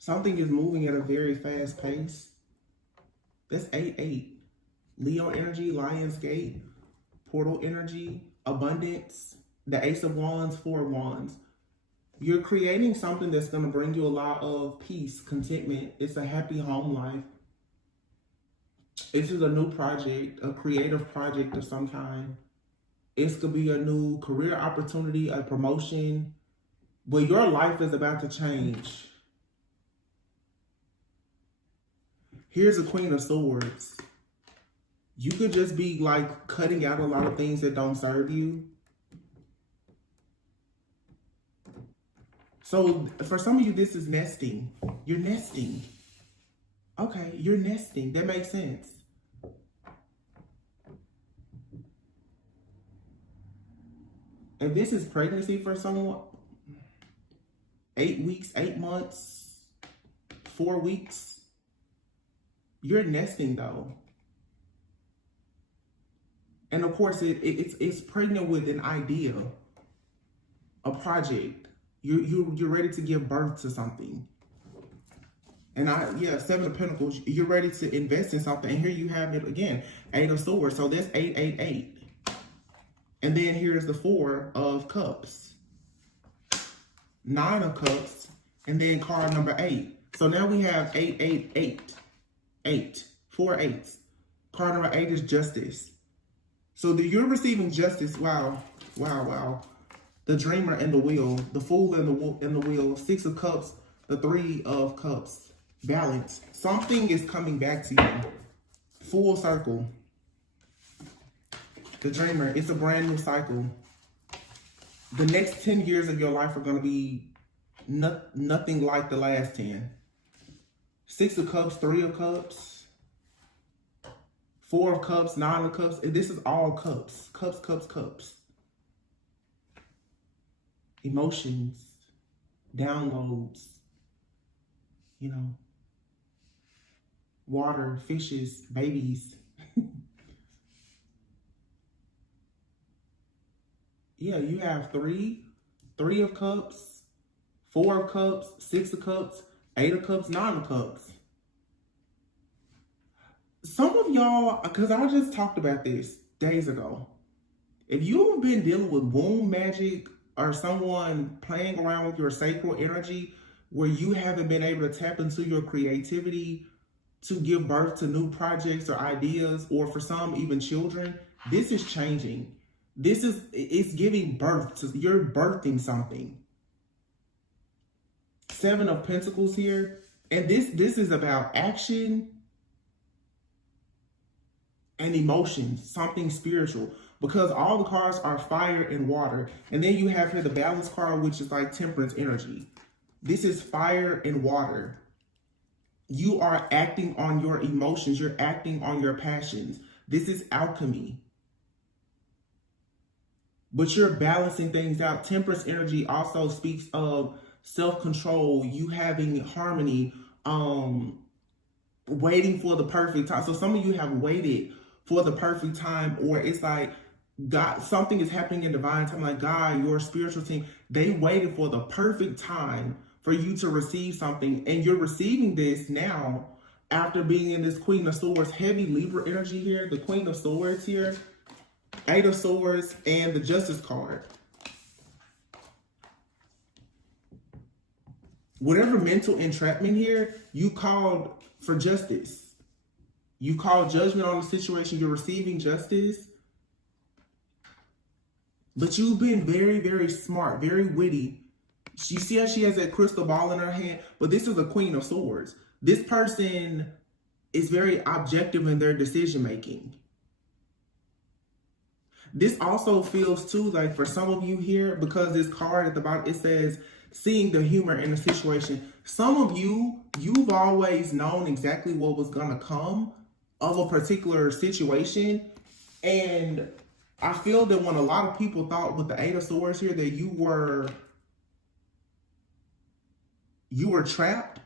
Something is moving at a very fast pace. That's 8-8. Leo energy, Lion's Gate, portal energy, abundance, the Ace of Wands, Four of Wands. You're creating something that's going to bring you a lot of peace, contentment. It's a happy home life. This is a new project, a creative project of some kind. It's going to be a new career opportunity, a promotion. But your life is about to change. Here's a Queen of Swords. You could just be like cutting out a lot of things that don't serve you. So for some of you, this is nesting. You're nesting. Okay, you're nesting. That makes sense. And this is pregnancy for someone. 8 weeks, 8 months, 4 weeks. You're nesting though. And of course, it's pregnant with an idea, a project. You're ready to give birth to something. And Seven of Pentacles, you're ready to invest in something. And here you have it again, Eight of Swords. So that's 888. And then here's the Four of Cups, Nine of Cups, and then card number 8. So now we have 888, 8, 4 8s. Card number 8 is Justice. So you're receiving justice. Wow, wow, wow. The Dreamer and the Wheel, the Fool and the Wheel, 6 of Cups, the 3 of Cups. Balance. Something is coming back to you. Full circle. The Dreamer, it's a brand new cycle. The next 10 years of your life are going to be nothing like the last 10. 6 of Cups, 3 of Cups, 4 of Cups, 9 of Cups. And this is all cups. Cups, cups, cups. Emotions, downloads, you know, water, fishes, babies. Yeah, you have 3 of Cups, 4 of Cups, 6 of Cups, 8 of Cups, 9 of Cups. Some of y'all, because I just talked about this days ago. If you've been dealing with womb magic or someone playing around with your sacral energy where you haven't been able to tap into your creativity to give birth to new projects or ideas, or for some, even children, this is changing. It's giving birth to, you're birthing something. 7 of Pentacles here. And this is about action and emotions, something spiritual. Because all the cards are fire and water. And then you have here the Balance card, which is like Temperance energy. This is fire and water. You are acting on your emotions. You're acting on your passions. This is alchemy. But you're balancing things out. Temperance energy also speaks of self-control, you having harmony, waiting for the perfect time. So some of you have waited for the perfect time, or it's like God, something is happening in divine time, like God, your spiritual team, they waited for the perfect time for you to receive something, and you're receiving this now after being in this Queen of Swords, heavy Libra energy here, the Queen of Swords here, 8 of Swords, and the Justice card. Whatever mental entrapment here, you called for justice. You called judgment on the situation. You're receiving justice. But you've been very, very smart, very witty. You see how she has that crystal ball in her hand? But this is a Queen of Swords. This person is very objective in their decision making. This also feels too like for some of you here, because this card at the bottom, it says seeing the humor in the situation. Some of you, you've always known exactly what was going to come of a particular situation. And I feel that when a lot of people thought with the 8 of Swords here that you were trapped,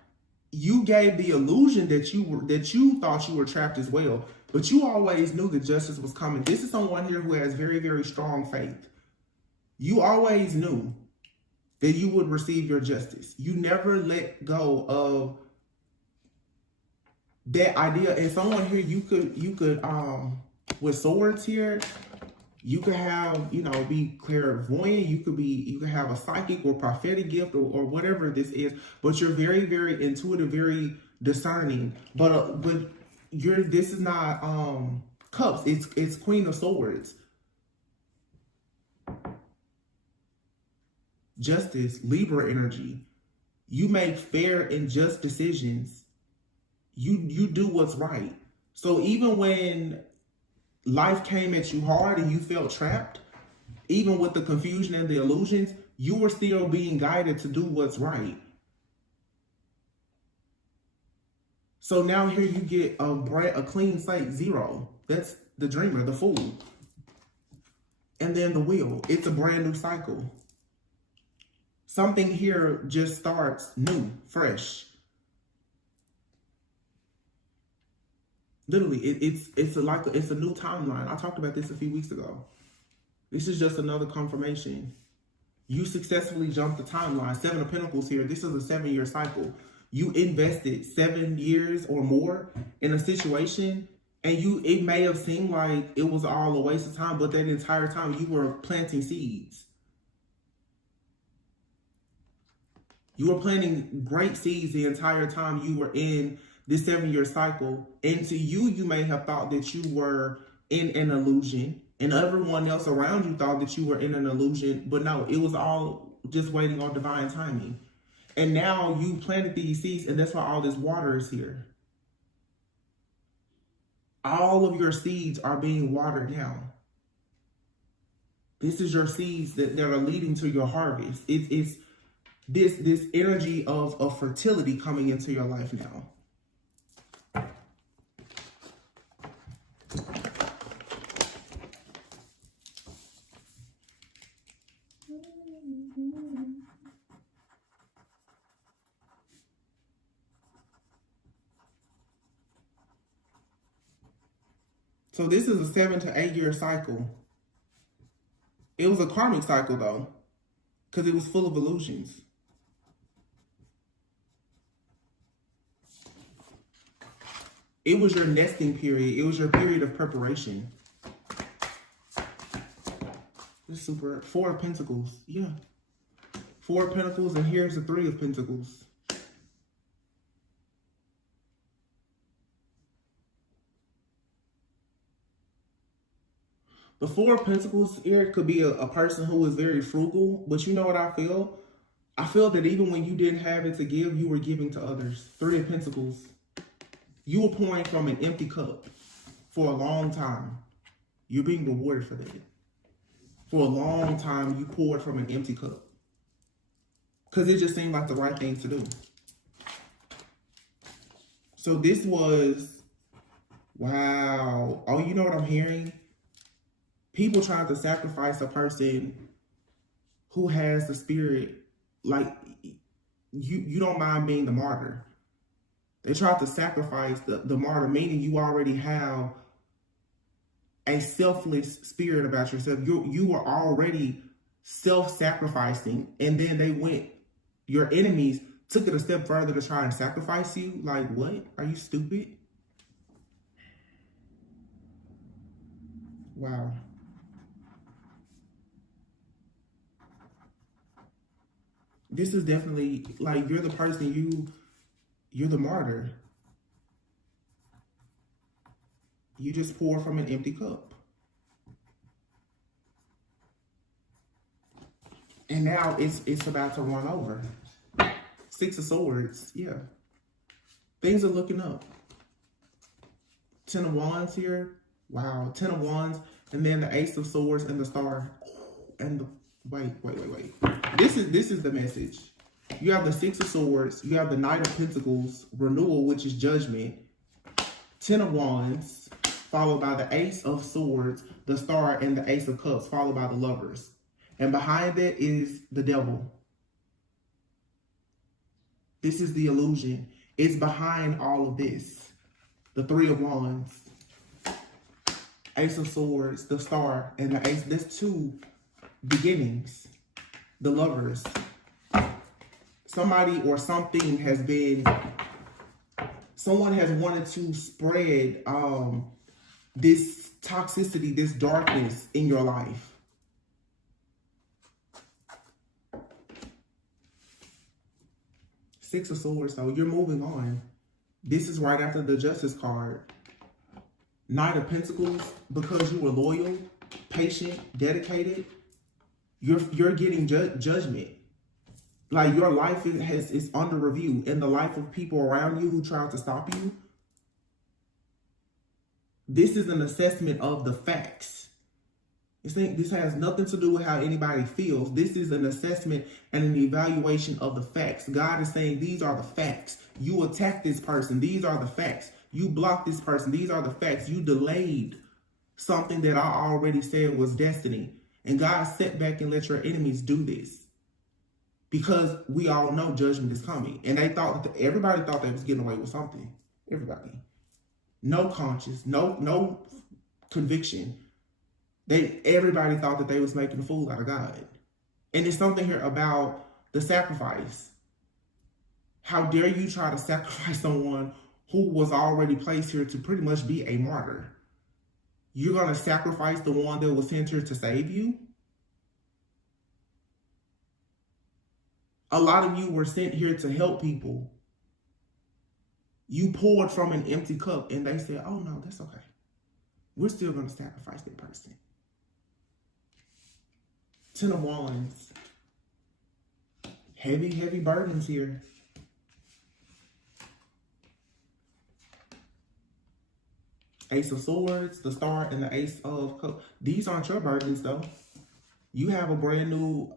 you gave the illusion that you thought you were trapped as well. But you always knew that justice was coming. This is someone here who has very, very strong faith. You always knew that you would receive your justice. You never let go of that idea. And someone here, you could with swords here, you could have, you know, be clairvoyant, you could have a psychic or prophetic gift or whatever this is, but you're very, very intuitive, very discerning. But this is not cups, it's Queen of Swords. Justice, Libra energy. You make fair and just decisions. You do what's right. So even when life came at you hard and you felt trapped, even with the confusion and the illusions, you were still being guided to do what's right. So now here you get a clean slate, 0. That's the Dreamer, the Fool. And then the Wheel. It's a brand new cycle. Something here just starts new, fresh. Literally, it's a new timeline. I talked about this a few weeks ago. This is just another confirmation. You successfully jumped the timeline. 7 of Pentacles here. This is a 7-year cycle. You invested 7 years or more in a situation, and it may have seemed like it was all a waste of time, but that entire time you were planting seeds. You were planting great seeds the entire time you were in this 7-year cycle. And to you, you may have thought that you were in an illusion, and everyone else around you thought that you were in an illusion, but no, it was all just waiting on divine timing. And now you planted these seeds, and that's why all this water is here. All of your seeds are being watered now. This is your seeds that are leading to your harvest. It's this energy of fertility coming into your life now. So this is a 7 to 8 year cycle. It was a karmic cycle though, because it was full of illusions. It was your nesting period. It was your period of preparation. This is super. 4 of Pentacles. Yeah. 4 of Pentacles, and here's the 3 of Pentacles. The 4 of Pentacles here could be a person who is very frugal, but you know what I feel? I feel that even when you didn't have it to give, you were giving to others. 3 of Pentacles. You were pouring from an empty cup for a long time. You're being rewarded for that. For a long time, you poured from an empty cup. Because it just seemed like the right thing to do. So this was, wow. Oh, you know what I'm hearing? People trying to sacrifice a person who has the spirit, like, you don't mind being the martyr. They tried to sacrifice the martyr, meaning you already have a selfless spirit about yourself. You were already self-sacrificing, and then your enemies took it a step further to try and sacrifice you. Like, what? Are you stupid? Wow. This is definitely, like, you're the person, you're the martyr. You just pour from an empty cup. And now it's about to run over. 6 of Swords, yeah. Things are looking up. 10 of Wands here. Wow, 10 of Wands. And then the Ace of Swords and the Star. And the, wait. This is the message. You have the 6 of Swords. You have the Knight of Pentacles. Renewal, which is judgment. 10 of Wands. Followed by the Ace of Swords, the Star, and the Ace of Cups. Followed by the Lovers. And behind that is the Devil. This is the illusion. It's behind all of this. The 3 of Wands. Ace of Swords, the Star, and the Ace. There's 2 beginnings. The Lovers. somebody or something has been, someone has wanted to spread this toxicity, this darkness in your life. Six of Swords, so you're moving on. This is right after the Justice card. Knight of Pentacles, because you were loyal, patient, dedicated, you're getting judgment. Like your life is under review, and the life of people around you who try to stop you. This is an assessment of the facts. This has nothing to do with how anybody feels. This is an assessment and an evaluation of the facts. God is saying, these are the facts. You attacked this person. These are the facts. You blocked this person. These are the facts. You delayed something that I already said was destiny. And God sat back and let your enemies do this. Because we all know judgment is coming. And they thought, everybody thought they was getting away with something. Everybody. No conscience, no conviction. Everybody thought that they was making a fool out of God. And there's something here about the sacrifice. How dare you try to sacrifice someone who was already placed here to pretty much be a martyr? You're going to sacrifice the one that was sent here to save you? A lot of you were sent here to help people. You poured from an empty cup and they said, oh no, that's okay. We're still going to sacrifice that person. Ten of Wands. Heavy, heavy burdens here. Ace of Swords, the Star, and the Ace of Cups. These aren't your burdens though. You have a brand new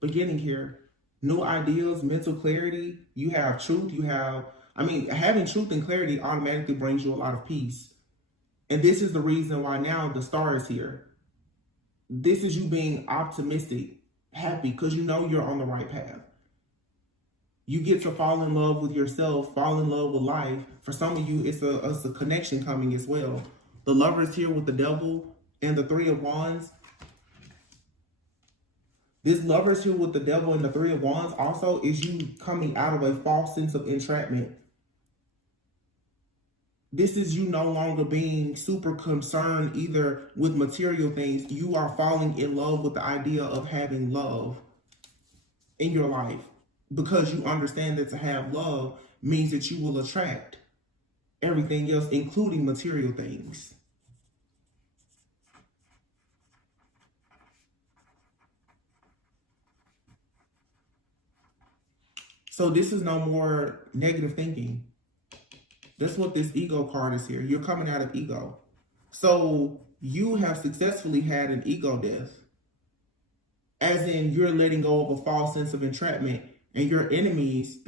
beginning here. New ideas, mental clarity. You have truth. You have, having truth and clarity automatically brings you a lot of peace. And this is the reason why now the Star is here. This is you being optimistic, happy, because you know you're on the right path. You get to fall in love with yourself, fall in love with life. For some of you, it's a connection coming as well. The Lover is here with the Devil and the Three of Wands. This Lover is here with the Devil and the Three of Wands also is you coming out of a false sense of entrapment. This is you no longer being super concerned either with material things. You are falling in love with the idea of having love in your life. Because you understand that to have love means that you will attract everything else, including material things. So this is no more negative thinking. That's what this ego card is here. You're coming out of ego. So you have successfully had an ego death. As in you're letting go of a false sense of entrapment. And your enemies,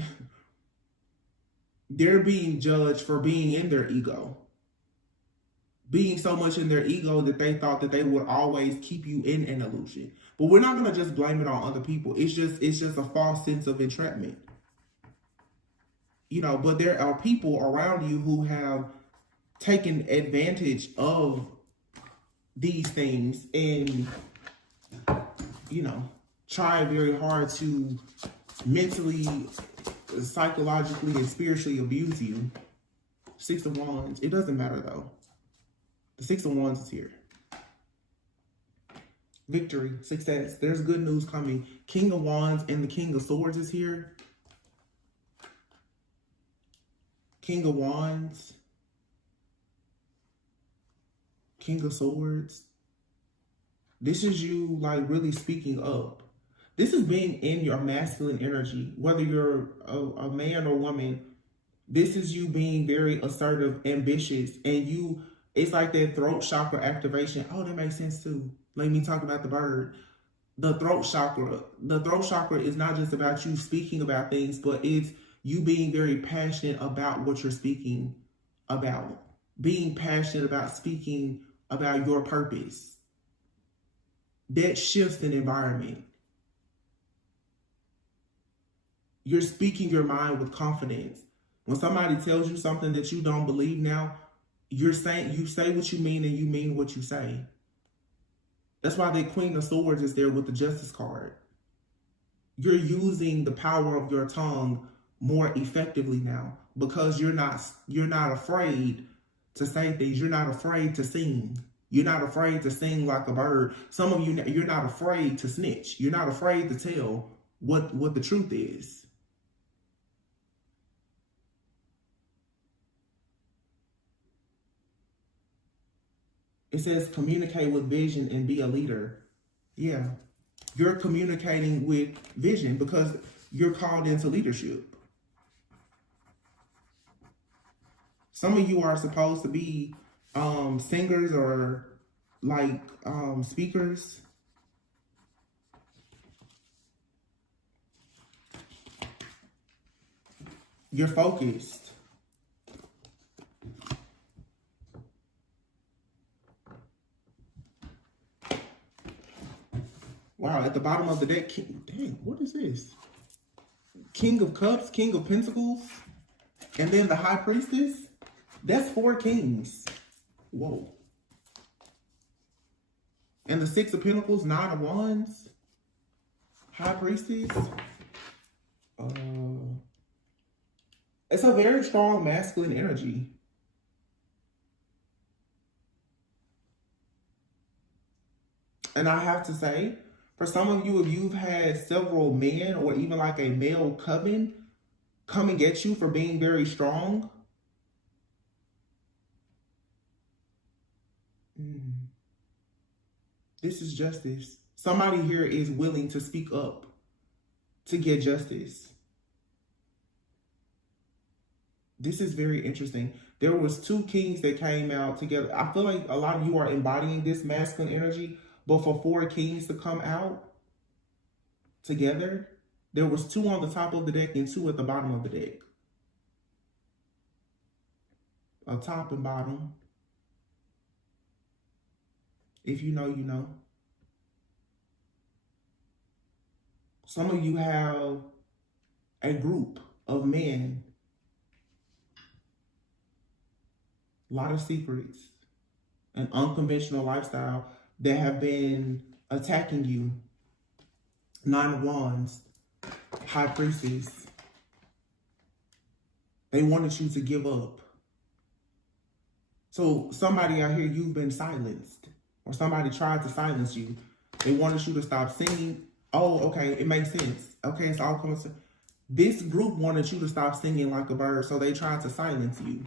they're being judged for being in their ego. Being so much in their ego that they thought that they would always keep you in an illusion. But we're not going to just blame it on other people. It's just a false sense of entrapment. You know, but there are people around you who have taken advantage of these things and, you know, try very hard to mentally, psychologically, and spiritually abuse you. Six of Wands. It doesn't matter though. The Six of Wands is here. Victory, success. There's good news coming. King of Wands and the King of Swords is here. King of Wands. King of Swords. This is you like really speaking up. This is being in your masculine energy, whether you're a man or woman. This is you being very assertive, ambitious, and it's like that throat chakra activation. Oh, that makes sense too. Let me talk about the bird. The throat chakra. The throat chakra is not just about you speaking about things, but it's you being very passionate about what you're speaking about. Being passionate about speaking about your purpose. That shifts an environment. You're speaking your mind with confidence. When somebody tells you something that you don't believe now, you say what you mean and you mean what you say. That's why the Queen of Swords is there with the Justice card. you're using the power of your tongue more effectively now, because you're not afraid to say things. You're not afraid to sing. You're not afraid to sing like a bird. Some of you, you're not afraid to snitch. You're not afraid to tell what the truth is. It says communicate with vision and be a leader. Yeah. You're communicating with vision because you're called into leadership. Some of you are supposed to be singers or like speakers. You're focused. Wow, at the bottom of the deck, dang, what is this? King of Cups, King of Pentacles, and then the High Priestess. That's 4 kings. Whoa. And the 6 of Pentacles, 9 of Wands, High Priestess. It's a very strong masculine energy. And I have to say, for some of you, if you've had several men or even like a male coven coming at you for being very strong, this is justice. Somebody here is willing to speak up to get justice. This is very interesting. There was 2 kings that came out together. I feel like a lot of you are embodying this masculine energy, but for 4 kings to come out together, there was 2 on the top of the deck and 2 at the bottom of the deck. A top and bottom. If you know, you know. Some of you have a group of men. A lot of secrets. An unconventional lifestyle that have been attacking you. 9 of Wands. High Priestess. They wanted you to give up. So somebody out here, you've been silenced. Or somebody tried to silence you. They wanted you to stop singing. Oh, okay, it makes sense. Okay, it's all coming to... This group wanted you to stop singing like a bird, so they tried to silence you.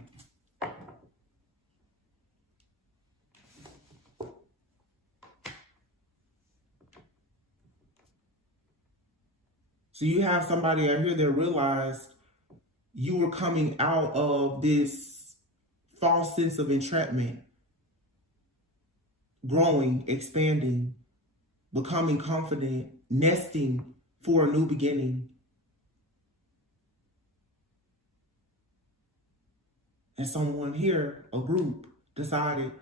So you have somebody out here that realized you were coming out of this false sense of entrapment, growing, expanding, becoming confident, nesting for a new beginning. And someone here, a group, decided,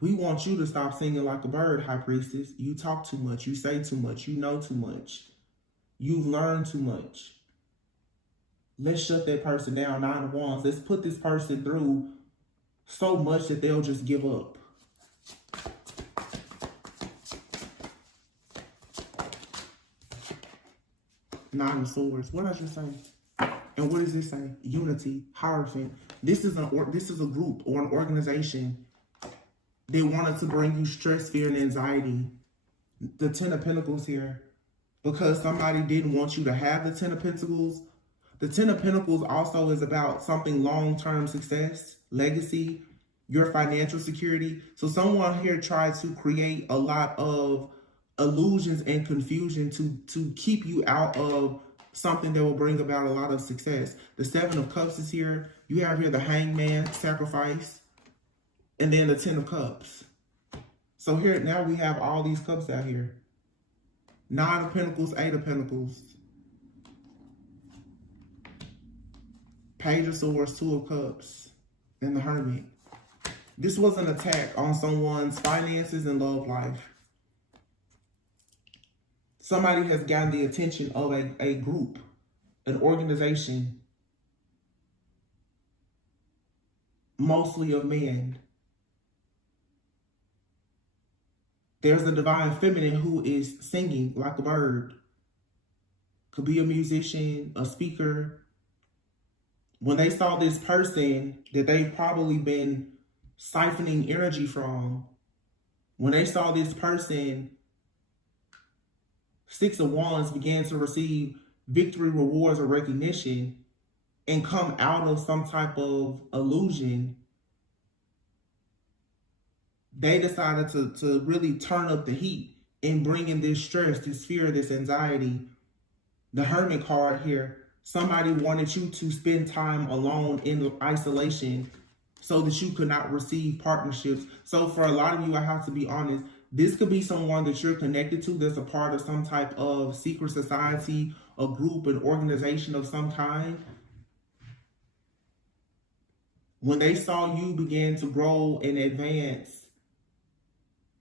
we want you to stop singing like a bird, High Priestess. You talk too much. You say too much. You know too much. You've learned too much. Let's shut that person down, 9 of Wands. Let's put this person through so much that they'll just give up. Nine of Swords. What else you say? And what does this say? Unity, Hierophant. This is a group or an organization. They wanted to bring you stress, fear, and anxiety. The 10 of Pentacles here. Because somebody didn't want you to have the 10 of Pentacles. The 10 of Pentacles also is about something long-term success, legacy, your financial security. So someone here tried to create a lot of illusions and confusion to keep you out of something that will bring about a lot of success. The 7 of Cups is here. You have here the Hangman, sacrifice, and then the 10 of Cups. So here, now we have all these cups out here. 9 of Pentacles, 8 of Pentacles. Page of Swords, 2 of Cups, and the Hermit. This was an attack on someone's finances and love life. Somebody has gotten the attention of a group, an organization, mostly of men. There's the divine feminine who is singing like a bird, could be a musician, a speaker. When they saw this person that they've probably been siphoning energy from, when they saw this person, Six of Wands, began to receive victory, rewards, or recognition and come out of some type of illusion, they decided to really turn up the heat and bring in this stress, this fear, this anxiety. The Hermit card here, somebody wanted you to spend time alone in isolation so that you could not receive partnerships. So for a lot of you, I have to be honest, this could be someone that you're connected to that's a part of some type of secret society, a group, an organization of some kind. When they saw you begin to grow and advance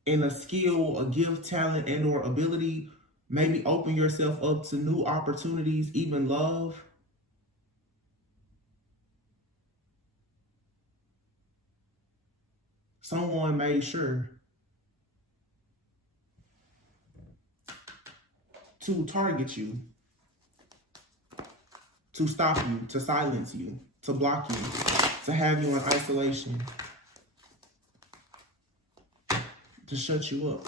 in a skill, a gift, talent, and or ability, maybe open yourself up to new opportunities, even love, someone made sure to target you, to stop you, to silence you, to block you, to have you in isolation, to shut you up.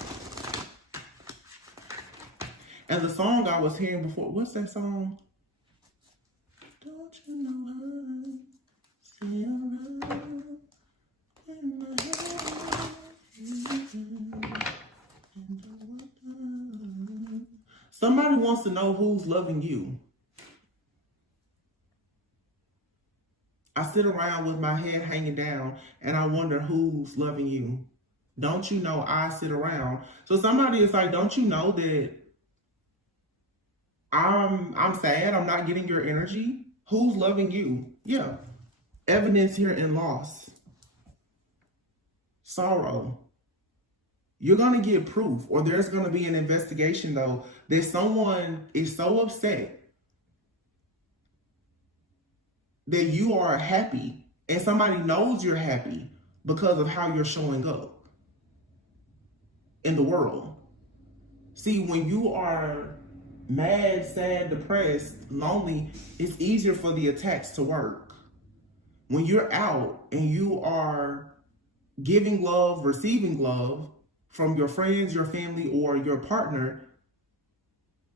And the song I was hearing before, what's that song? Don't you know I stay around in my head. Somebody wants to know who's loving you. I sit around with my head hanging down and I wonder who's loving you. Don't you know I sit around? So somebody is like, don't you know that I'm sad, I'm not getting your energy? Who's loving you? Yeah. Evidence here in loss. Sorrow. You're going to get proof, or there's going to be an investigation, though, that someone is so upset that you are happy and somebody knows you're happy because of how you're showing up in the world. See, when you are mad, sad, depressed, lonely, it's easier for the attacks to work. When you're out and you are giving love, receiving love from your friends, your family, or your partner,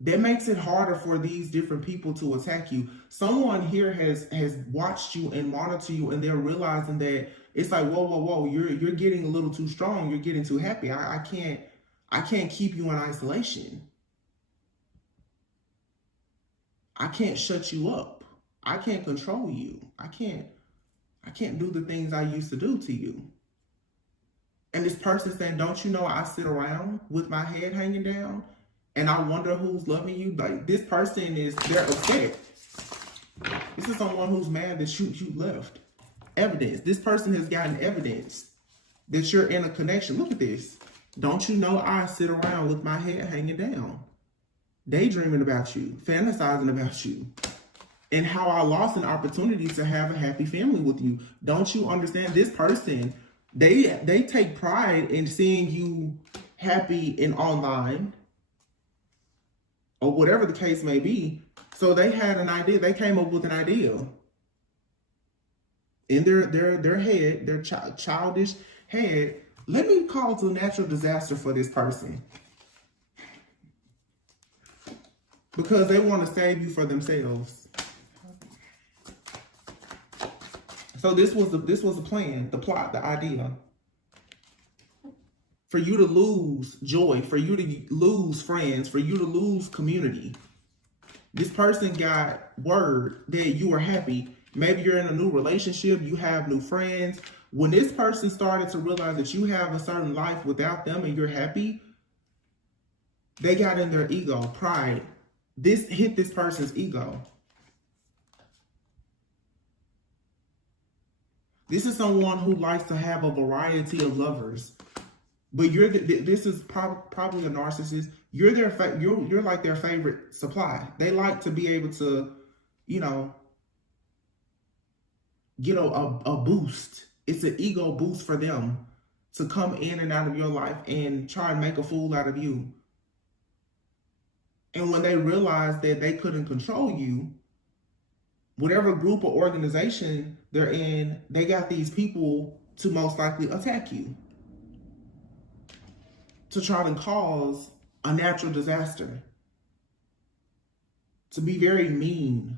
that makes it harder for these different people to attack you. Someone here has watched you and monitored you, and they're realizing that it's like, whoa, you're getting a little too strong, you're getting too happy. I can't keep you in isolation. I can't shut you up. I can't control you. I can't do the things I used to do to you. And this person saying, don't you know I sit around with my head hanging down and I wonder who's loving you? Like, this person they're upset. This is someone who's mad that you left. Evidence. This person has gotten evidence that you're in a connection. Look at this. Don't you know I sit around with my head hanging down, daydreaming about you, fantasizing about you, and how I lost an opportunity to have a happy family with you. Don't you understand? This person, they take pride in seeing you happy in online or whatever the case may be. So they had an idea. They came up with an idea in their head, their childish head. Let me cause a natural disaster for this person because they want to save you for themselves. So this was the plan, the plot, the idea. For you to lose joy, for you to lose friends, for you to lose community. This person got word that you were happy. Maybe you're in a new relationship, you have new friends. When this person started to realize that you have a certain life without them and you're happy, they got in their ego, pride. This hit this person's ego. This is someone who likes to have a variety of lovers, but this is probably a narcissist. You're like their favorite supply. They like to be able to, get a boost. It's an ego boost for them to come in and out of your life and try and make a fool out of you. And when they realized that they couldn't control you, whatever group or organization they're in, they got these people to most likely attack you, to try to cause a natural disaster, to be very mean,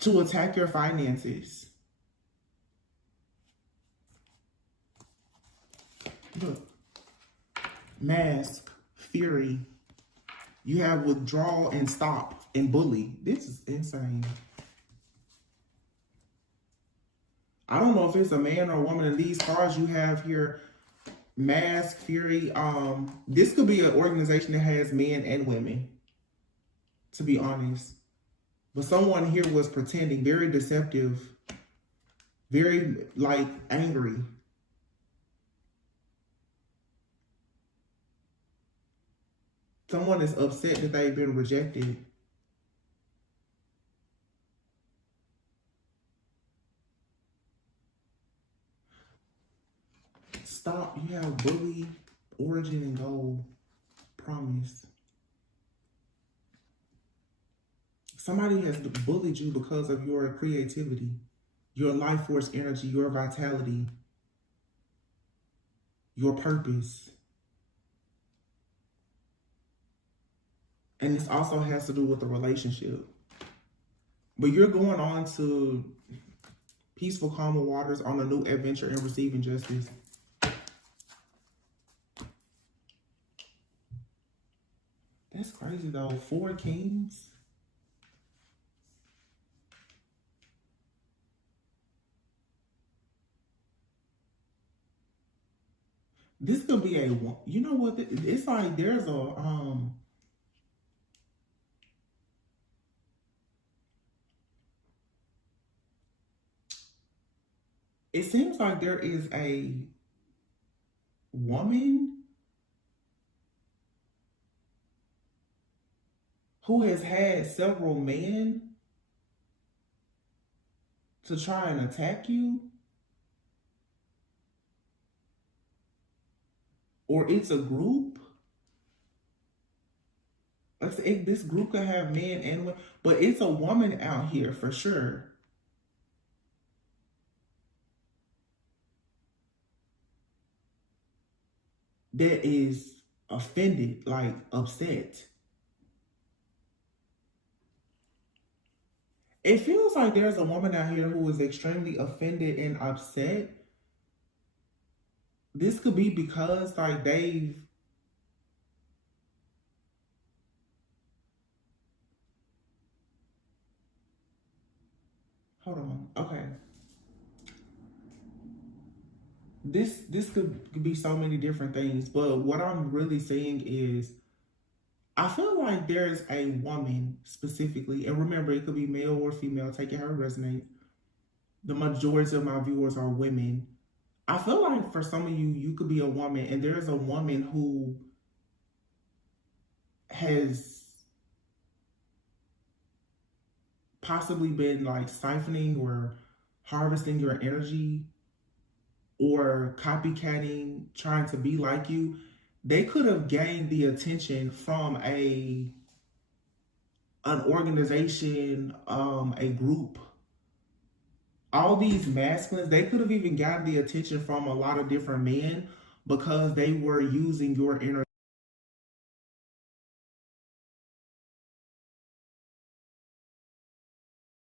to attack your finances. Look, mask, fury. You have withdraw and stop and bully. This is insane. I don't know if it's a man or a woman. In these cards you have here, mask, fury. This could be an organization that has men and women, to be honest. But someone here was pretending, very deceptive, very like angry. Someone is upset that they've been rejected. Stop. You have bully, origin, and goal. Promise. Somebody has bullied you because of your creativity, your life force energy, your vitality, your purpose. And this also has to do with the relationship. But you're going on to peaceful, calmer waters on a new adventure and receiving justice. That's crazy though. 4 kings. This could be a, you know what? It's like there's a, it seems like there is a woman who has had several men to try and attack you. Or it's a group. This group could have men and women, but it's a woman out here for sure. That is offended, like upset. It feels like there's a woman out here who is extremely offended and upset. This could be because like they've hold on. Okay. This could be so many different things, but what I'm really saying is I feel like there's a woman specifically, and remember it could be male or female, take it how it resonates. The majority of my viewers are women. I feel like for some of you, you could be a woman, and there's a woman who has possibly been like siphoning or harvesting your energy or copycatting, trying to be like you. They could have gained the attention from an organization, a group. All these masculines, they could have even gotten the attention from a lot of different men because they were using your energy